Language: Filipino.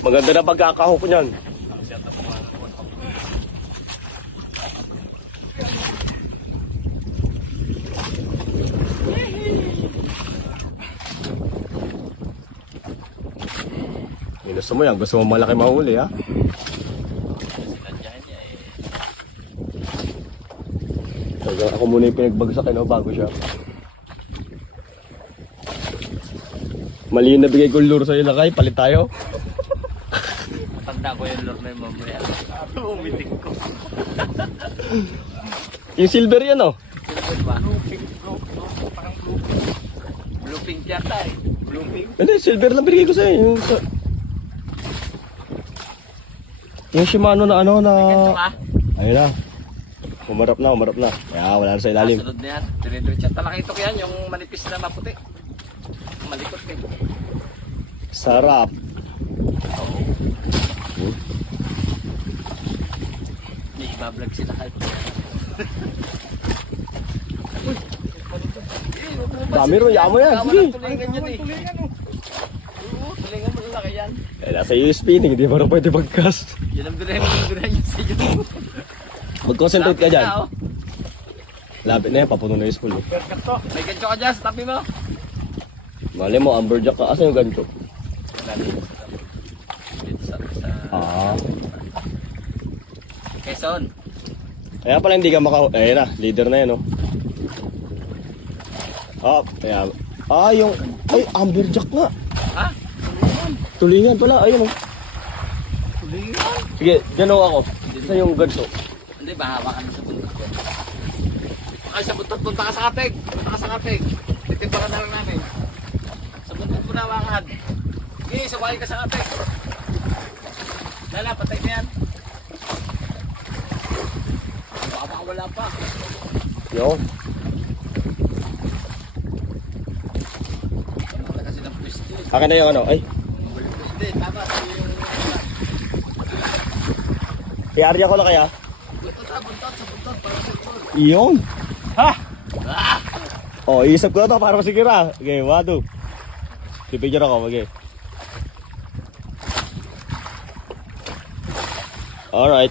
Maganda na pagkakahok niyan. Gusto mo yan, gusto mo malaki mahuli ha. So, ako muna yung pinagbagsak bago siya. Mali yung nabigay ko lure sa'yo lakay, palit tayo. Tanda ko yung lure na yung mamaya. Umitik ko. Yung silver yan oh. Silver ba? Parang blue pink yata eh. Blue pink. Hindi, silver lang binigay ko sa'yo. Yung Shimano na ano na... Ganito ka? Ayun na. Umarap na. Kaya wala na sa ilalim. Sunod na yan. Dire-diretso talaki ito yan. Yung manipis na maputi. Malikot eh. Sarap. Hindi, ibablog sila kahit. Dami ro, yamo yan. Sige. Tulingan yun eh. Oo, tulingan mo lalaki yan. Kaya nasa iyo spinning, hindi mo rin pwede mag-cast. Yan ang dire yung sa'yo. Mag-concentrate ka dyan. Lapit na, oh. Lapit na yan, papuno na yung spool. May gancho ka dyan sa tabi mo. Mali mo, amberjack ka. Asa yung ganito? Dito sa Ah. Quezon. Kaya pala hindi ka maka... Ayun na, leader na yan oh. Ah, kaya... Ah, yung... Ay, amberjack nga. Ha? Tulingan pala, ayun oh. Tulingan? Sige, dyan ako. Isa yung ganito. Hindi, bahawakan mo sa buntot ko. Ay, sa buntot, punta ka sa katig. Punta ka sa katig. Titimbakan na lang namin. Sa buntot mo na hawakan. Sige, sabay ka sa katig. Lala, patay na yan. Baka wala pa. Yo. Wala kasi ng pwesto. Akin na yung ano, ay. Hindi, tama. I-area ko lang kaya. Buntot sa buntot. Para sa buntot. Iyon. Ha? Oh, iisap ko na to para masikira. Okay, wado. Pipicture ako, okay. Alright.